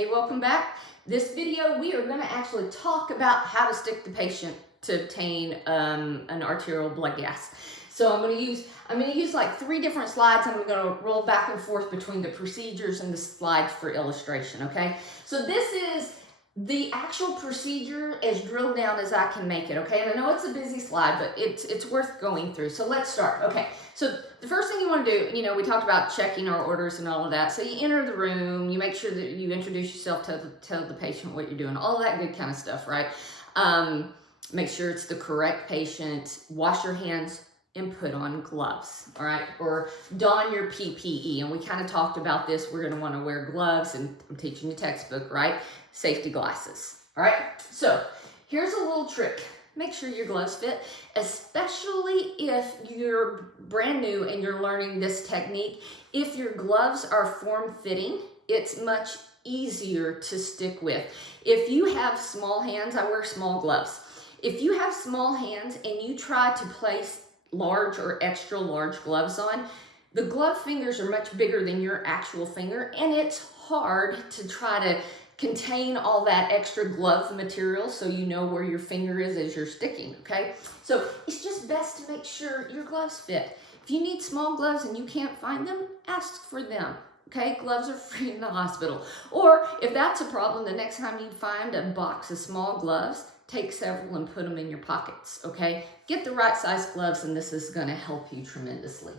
Hey, welcome back. This video, we are going to actually talk about how to stick the patient to obtain an arterial blood gas. So I'm going to use like 3 different slides. I'm going to roll back and forth between the procedures and the slides for illustration, okay? So this is the actual procedure as drilled down as I can make it, okay? And I know it's a busy slide, but it's worth going through. So let's start. Okay, so the first thing you want to do, we talked about checking our orders and all of that. So you enter the room, you make sure that you introduce yourself, tell the patient what you're doing, all that good kind of stuff, right? Make sure it's the correct patient, wash your hands, and put on gloves, all right? Or don your PPE. And we kind of talked about this. We're going to want to wear gloves, and I'm teaching you textbook, right? Safety glasses, all right? So here's a little trick. Make sure your gloves fit, especially if you're brand new and you're learning this technique. If your gloves are form-fitting, it's much easier to stick with. If you have small hands, I wear small gloves. If you have small hands and you try to place large or extra large gloves on, the glove fingers are much bigger than your actual finger, and it's hard to try to contain all that extra glove material so you know where your finger is as you're sticking, okay? So it's just best to make sure your gloves fit. If you need small gloves and you can't find them, ask for them, okay? Gloves are free in the hospital. Or if that's a problem, the next time you find a box of small gloves, take several and put them in your pockets, okay? Get the right size gloves, and this is gonna help you tremendously.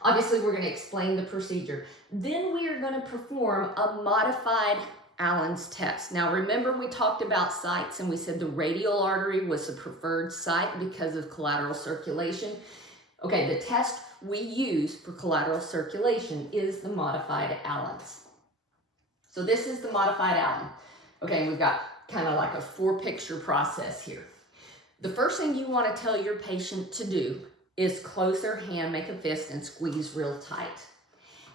Obviously, we're gonna explain the procedure. Then we are gonna perform a modified Allen's test. Now, remember we talked about sites and we said the radial artery was the preferred site because of collateral circulation. Okay, the test we use for collateral circulation is the modified Allen's. So this is the modified Allen. Okay, we've got kind of like a 4-picture process here. The first thing you want to tell your patient to do is close their hand, make a fist, and squeeze real tight.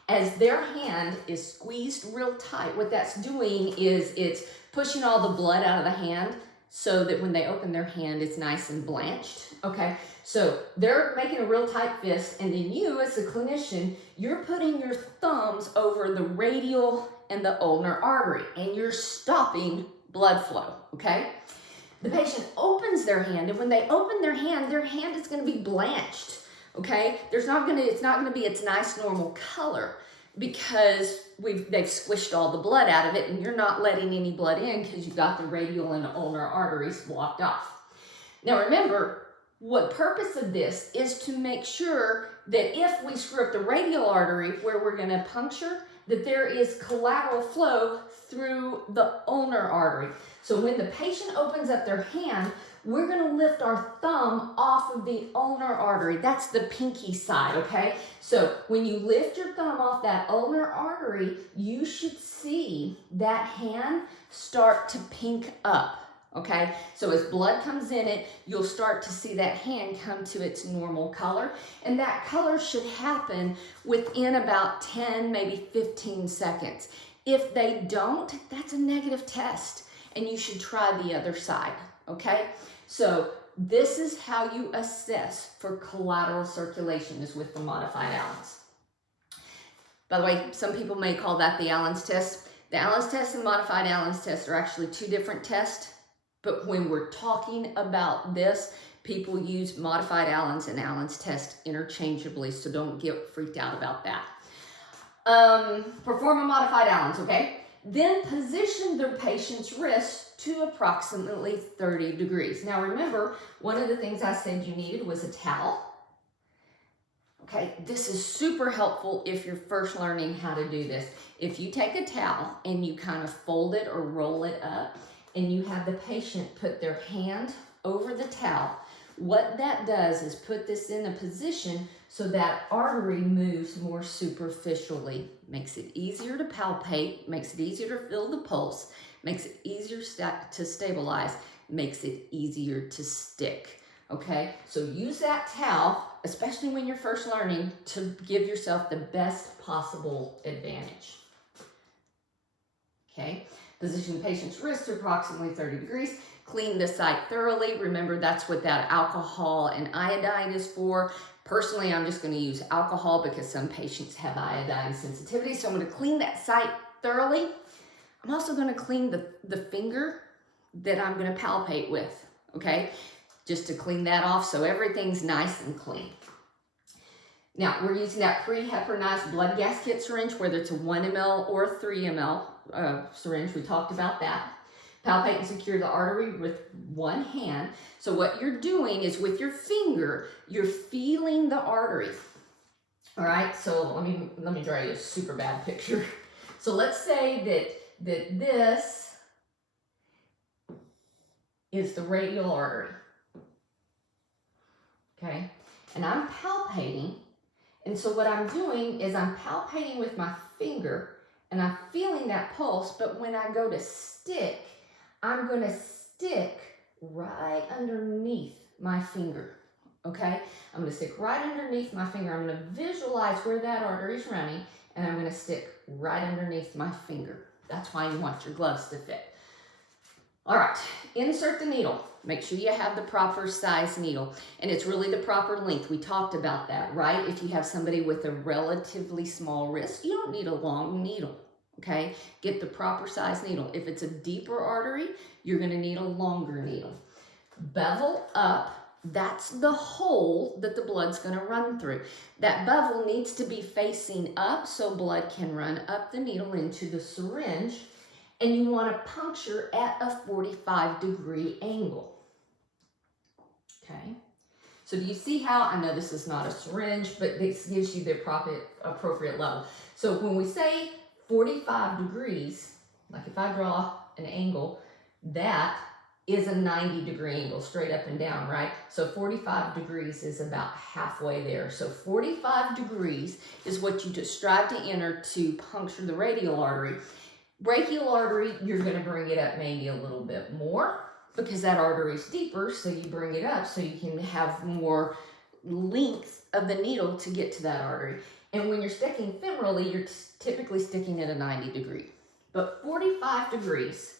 As their hand is squeezed real tight, what that's doing is it's pushing all the blood out of the hand so that when they open their hand, it's nice and blanched, okay? So they're making a real tight fist, and then you, as a clinician, you're putting your thumbs over the radial and the ulnar artery, and you're stopping blood flow, okay? The patient opens their hand, and when they open their hand is gonna be blanched, okay? It's not gonna be its nice normal color because they've squished all the blood out of it, and you're not letting any blood in because you've got the radial and ulnar arteries blocked off. Now remember, what purpose of this is to make sure that if we screw up the radial artery where we're gonna puncture, that there is collateral flow through the ulnar artery. So when the patient opens up their hand, we're gonna lift our thumb off of the ulnar artery. That's the pinky side, okay? So when you lift your thumb off that ulnar artery, you should see that hand start to pink up, okay? So as blood comes in it, you'll start to see that hand come to its normal color, and that color should happen within about 10, maybe 15 seconds. If they don't, that's a negative test, and you should try the other side, okay? So this is how you assess for collateral circulation, is with the modified Allen's. By the way, some people may call that the Allen's test. The Allen's test and modified Allen's test are actually 2 different tests, but when we're talking about this, people use modified Allen's and Allen's test interchangeably, so don't get freaked out about that. Perform a modified Allen's, okay? Then position the patient's wrist to approximately 30 degrees. Now remember, one of the things I said you needed was a towel. Okay, this is super helpful if you're first learning how to do this. If you take a towel and you kind of fold it or roll it up, and you have the patient put their hand over the towel, what that does is put this in a position so that artery moves more superficially. Makes it easier to palpate, makes it easier to feel the pulse, makes it easier to stabilize, makes it easier to stick, okay? So use that towel, especially when you're first learning, to give yourself the best possible advantage, okay? Position the patient's wrist to approximately 30 degrees. Clean the site thoroughly. Remember, that's what that alcohol and iodine is for. Personally, I'm just going to use alcohol because some patients have iodine sensitivity. So I'm going to clean that site thoroughly. I'm also gonna clean the finger that I'm gonna palpate with, okay? Just to clean that off so everything's nice and clean. Now, we're using that pre-heparinized blood gas kit syringe, whether it's a 1 ml or a 3 ml syringe. We talked about that. Palpate and secure the artery with one hand. So what you're doing is with your finger, you're feeling the artery. All right, so let me draw you a super bad picture. So let's say that this is the radial artery, okay? And I'm palpating, and so what I'm doing is I'm palpating with my finger, and I'm feeling that pulse, but when I go to stick, I'm gonna stick right underneath my finger, okay? I'm gonna stick right underneath my finger. I'm gonna visualize where that artery is running, and I'm gonna stick right underneath my finger. That's why you want your gloves to fit. All right, insert the needle. Make sure you have the proper size needle, and it's really the proper length. We talked about that, right? If you have somebody with a relatively small wrist, you don't need a long needle, okay? Get the proper size needle. If it's a deeper artery, you're gonna need a longer needle. Bevel up, that's the hole that the blood's gonna run through. That bevel needs to be facing up so blood can run up the needle into the syringe, and you want to puncture at a 45-degree angle. Okay, so do you see how, I know this is not a syringe, but this gives you the appropriate level. So when we say 45 degrees, like if I draw an angle, that is a 90-degree angle, straight up and down, right? So 45 degrees is about halfway there. So 45 degrees is what you just strive to enter to puncture the radial artery. Brachial artery, you're going to bring it up maybe a little bit more because that artery is deeper, so you bring it up so you can have more length of the needle to get to that artery. And when you're sticking femorally, you're typically sticking at a 90 degree. But 45 degrees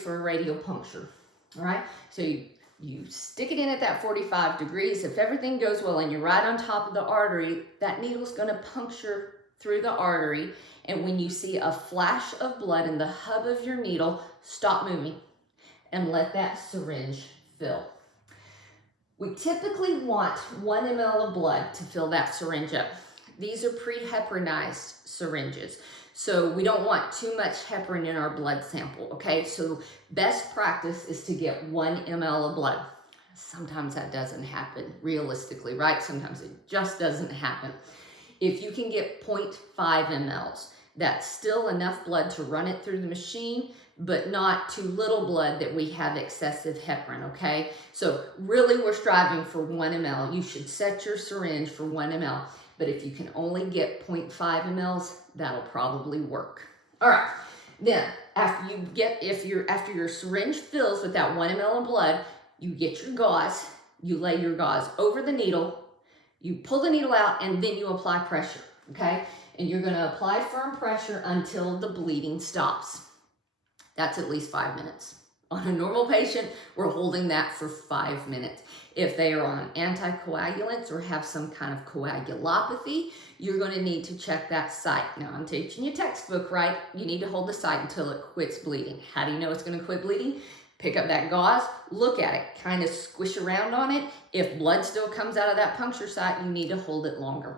for a radial puncture, all right? So you stick it in at that 45 degrees. If everything goes well and you're right on top of the artery, that needle's going to puncture through the artery, and when you see a flash of blood in the hub of your needle, stop moving and let that syringe fill. We typically want 1 ml of blood to fill that syringe up. These are pre-heparinized syringes, so we don't want too much heparin in our blood sample, okay? So best practice is to get 1 ml of blood. Sometimes that doesn't happen realistically, right? Sometimes it just doesn't happen. If you can get 0.5 mLs, that's still enough blood to run it through the machine, but not too little blood that we have excessive heparin, okay? So really we're striving for 1 ml. You should set your syringe for 1 ml, but if you can only get 0.5 mLs, that'll probably work. All right, then after your syringe fills with that 1 ml of blood, you get your gauze, you lay your gauze over the needle, you pull the needle out, and then you apply pressure, okay? And you're gonna apply firm pressure until the bleeding stops. That's at least 5 minutes. On a normal patient, we're holding that for 5 minutes. If they are on anticoagulants or have some kind of coagulopathy, you're gonna need to check that site. Now, I'm teaching you textbook, right? You need to hold the site until it quits bleeding. How do you know it's gonna quit bleeding? Pick up that gauze, look at it, kind of squish around on it. If blood still comes out of that puncture site, you need to hold it longer,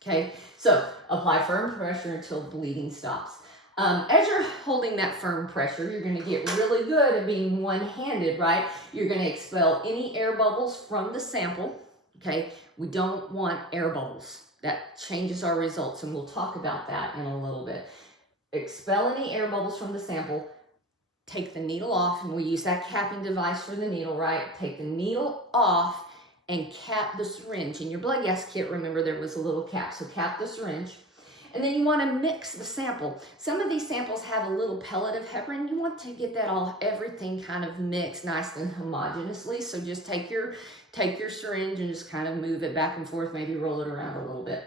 okay? So apply firm pressure until bleeding stops. As you're holding that firm pressure, you're gonna get really good at being one-handed, right? You're gonna expel any air bubbles from the sample, okay? We don't want air bubbles. That changes our results, and we'll talk about that in a little bit. Expel any air bubbles from the sample. Take the needle off, and we use that capping device for the needle, right? Take the needle off and cap the syringe. In your blood gas kit, remember there was a little cap, so cap the syringe. And then you want to mix the sample. Some of these samples have a little pellet of heparin. You want to get that everything kind of mixed nice and homogeneously. So just take your syringe and just kind of move it back and forth, maybe roll it around a little bit.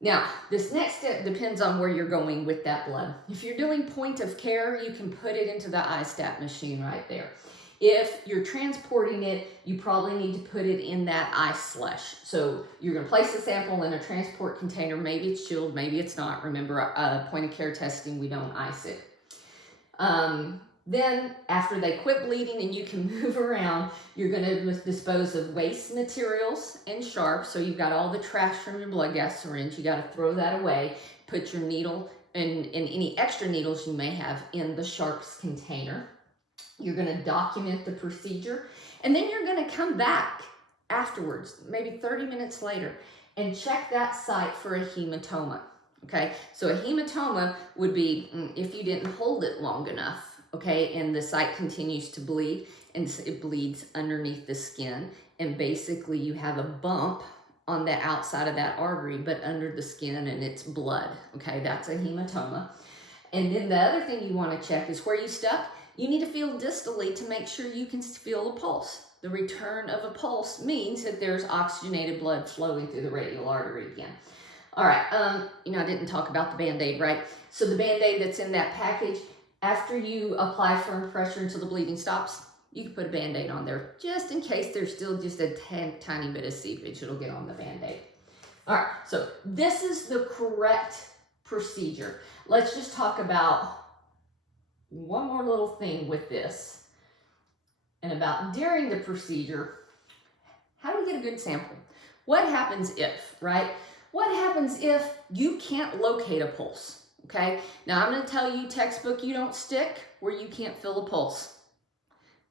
Now, this next step depends on where you're going with that blood. If you're doing point of care, you can put it into the iStat machine right there. If you're transporting it, you probably need to put it in that ice slush. So you're going to place the sample in a transport container. Maybe it's chilled, maybe it's not. Remember, point of care testing, we don't ice it. Then after they quit bleeding and you can move around, you're going to dispose of waste materials and sharps. So you've got all the trash from your blood gas syringe. You got to throw that away. Put your needle and any extra needles you may have in the sharps container. You're going to document the procedure, and then you're going to come back afterwards, maybe 30 minutes later, and check that site for a hematoma. Okay, so a hematoma would be if you didn't hold it long enough. Okay, and the site continues to bleed, and it bleeds underneath the skin, and basically you have a bump on the outside of that artery, but under the skin, and it's blood. Okay, that's a hematoma. And then the other thing you want to check is where you stuck. You need to feel distally to make sure you can feel the pulse. The return of a pulse means that there's oxygenated blood flowing through the radial artery again. All right, I didn't talk about the Band-Aid, right? So the Band-Aid that's in that package, after you apply firm pressure until the bleeding stops, you can put a Band-Aid on there just in case there's still just a tiny bit of seepage. It'll get on the Band-Aid. All right, so this is the correct procedure. Let's just talk about one more little thing with this, and about during the procedure, how do we get a good sample? What happens if, right? What happens if you can't locate a pulse? Okay, now I'm going to tell you textbook, you don't stick where you can't feel a pulse.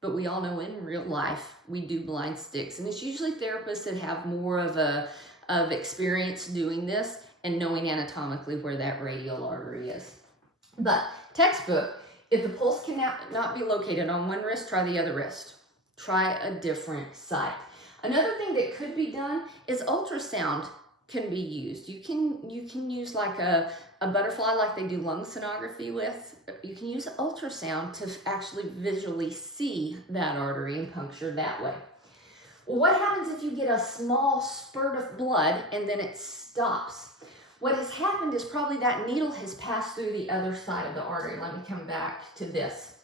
But we all know in real life, we do blind sticks. And it's usually therapists that have more of experience doing this and knowing anatomically where that radial artery is. But textbook, if the pulse cannot be located on one wrist, try the other wrist. Try a different site. Another thing that could be done is ultrasound can be used. You can use like a butterfly like they do lung sonography with. You can use ultrasound to actually visually see that artery and puncture that way. Well, what happens if you get a small spurt of blood and then it stops? What has happened is probably that needle has passed through the other side of the artery. Let me come back to this.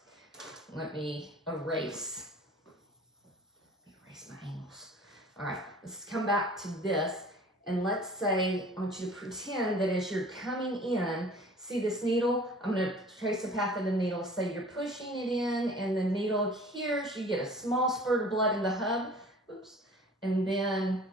Let me erase my angles. All right, let's come back to this. And let's say, I want you to pretend that as you're coming in, see this needle? I'm going to trace the path of the needle. Say you're pushing it in, and the needle adheres. You get a small spurt of blood in the hub. Oops. And then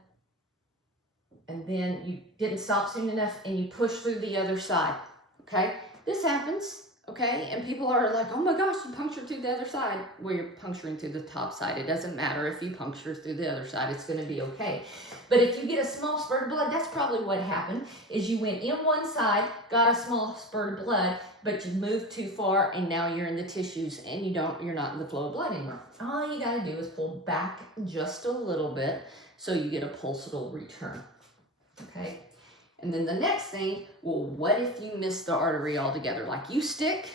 you didn't stop soon enough, and you push through the other side. Okay? This happens. Okay? And people are like, oh my gosh, you punctured through the other side. Well, you're puncturing through the top side. It doesn't matter if you puncture through the other side. It's going to be okay. But if you get a small spurt of blood, that's probably what happened, is you went in one side, got a small spurt of blood, but you moved too far, and now you're in the tissues, and you're not in the flow of blood anymore. All you got to do is pull back just a little bit so you get a pulsatile return. Okay? And then the next thing, well, what if you miss the artery altogether? Like you stick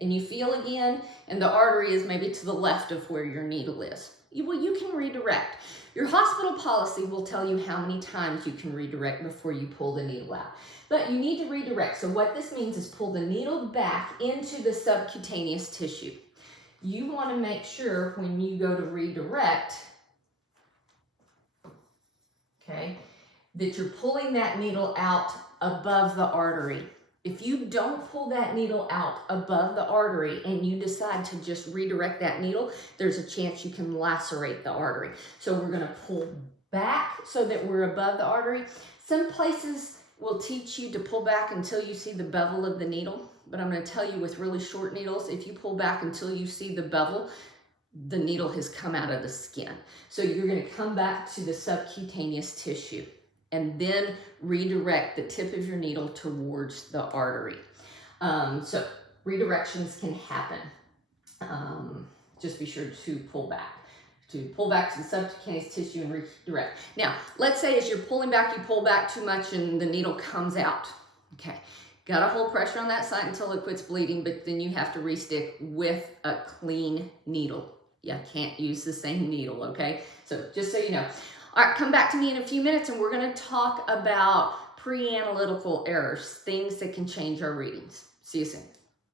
and you feel again, and the artery is maybe to the left of where your needle is. Well, you can redirect. Your hospital policy will tell you how many times you can redirect before you pull the needle out. But you need to redirect. So what this means is pull the needle back into the subcutaneous tissue. You want to make sure when you go to redirect, okay, that you're pulling that needle out above the artery. If you don't pull that needle out above the artery and you decide to just redirect that needle, there's a chance you can lacerate the artery. So we're going to pull back so that we're above the artery. Some places will teach you to pull back until you see the bevel of the needle, but I'm going to tell you with really short needles, if you pull back until you see the bevel, the needle has come out of the skin. So you're going to come back to the subcutaneous tissue and then redirect the tip of your needle towards the artery. So redirections can happen. Just be sure to pull back. To pull back to the subcutaneous tissue and redirect. Now, let's say as you're pulling back, you pull back too much and the needle comes out. Okay, gotta hold pressure on that site until it quits bleeding, but then you have to restick with a clean needle. You can't use the same needle, okay? So just so you know. All right, come back to me in a few minutes and we're going to talk about pre-analytical errors, things that can change our readings. See you soon.